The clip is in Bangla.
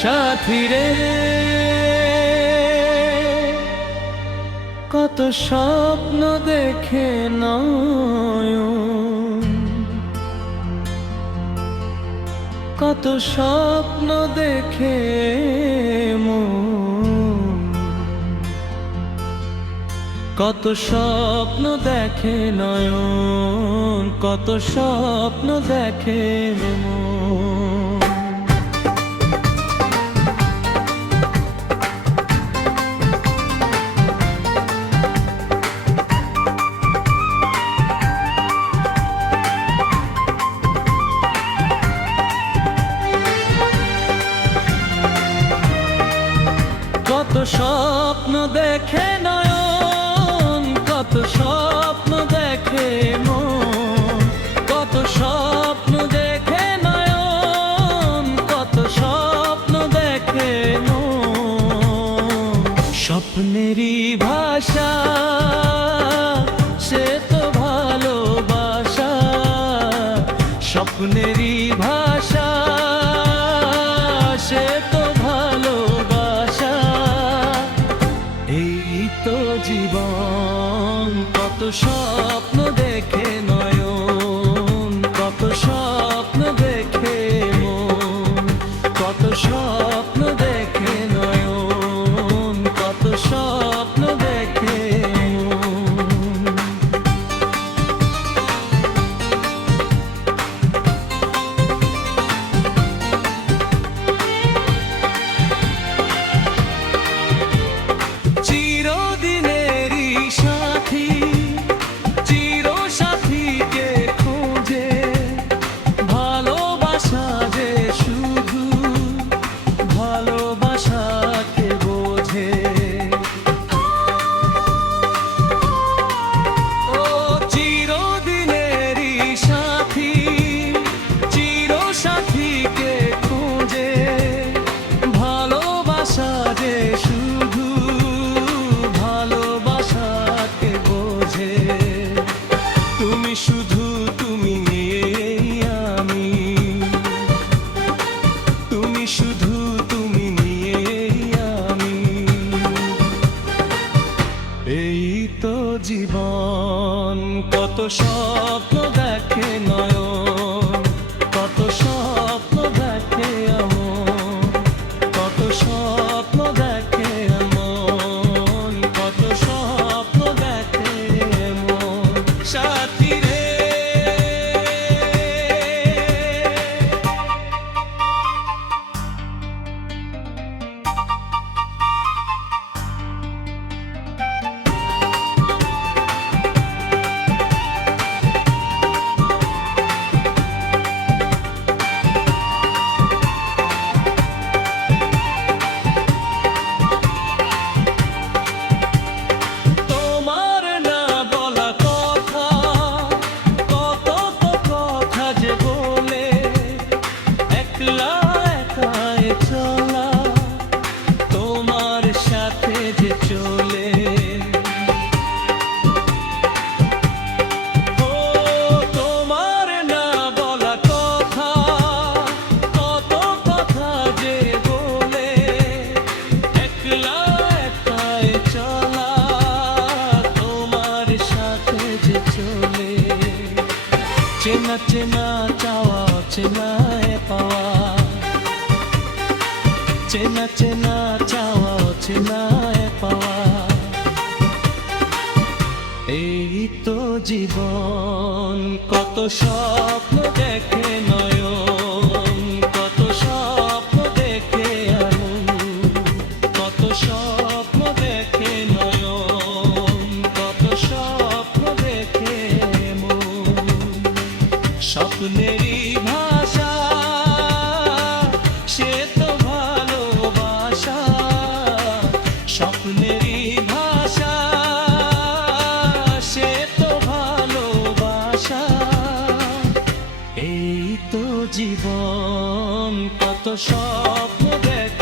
সাথী রে কত স্বপ্ন দেখে নয়ন, কত স্বপ্ন দেখে মন, কত স্বপ্ন দেখে নয়ন, কত স্বপ্ন দেখে মন। কত স্বপ্ন দেখে নয়ন, কত স্বপ্ন দেখে মন, কত স্বপ্ন দেখে নয়ন, কত স্বপ্ন দেখে মন। স্বপ্নেরই ভাষা সে তো ভালোবাসা, স্বপ্নেরই ভাষা সে তো ভালোবাসা। এই তো জীবন, কত স্বপ্ন দেখে নয়ন, কত স্বপ্ন দেখে মন, কত স্বপ্ন দেখে নয়ন, কত স্বপ্ন দেখে মন। চিরদিনেরই সাথী, চির সাথীকে খোঁজে, ভালোবাসা যে শুধু ভালোবাসাকে বোঝে। ও চিরদিনেরই সাথী, চির সাথীকে খোঁজে, ভালোবাসা যে শুধু ভালোবাসাকে বোঝে। তুমি শুধু তুমি নিয়েই আমি, তুমি শুধু তুমি নিয়েই আমি। এই তো জীবন, কত স্বপ্ন দেখে নয়ন, কত স্বপ্ন দেখে মন, কত স্বপ্ন দেখে মন, কত স্বপ্ন দেখে মন। সাথী রে তোমার না বলা কথা, কত তো কথা যে বলে, একলা একাই চলা তোমার সাথে যে চলে। ও তোমার না বলা কথা, কত কথা যে বলে, একলা একাই চলা তোমার সাথে যে চলে। চেনা চেনা চাওয়া চেনায় পাওয়া, চেনা চেনা চাওয়া চেনায় পাওয়া। এই তো জীবন, কত স্বপ্ন দেখে নয়ন, কত স্বপ্ন দেখে মন, কত স্বপ্ন দেখে নয়ন, কত স্বপ্ন দেখে মন। স্বপ্নেরই ভাষা সে তো ভালোবাসা, স্বপ্নেরই ভাষা সে তো ভালোবাসা। এই তো জীবন, কত স্বপ্ন দেখ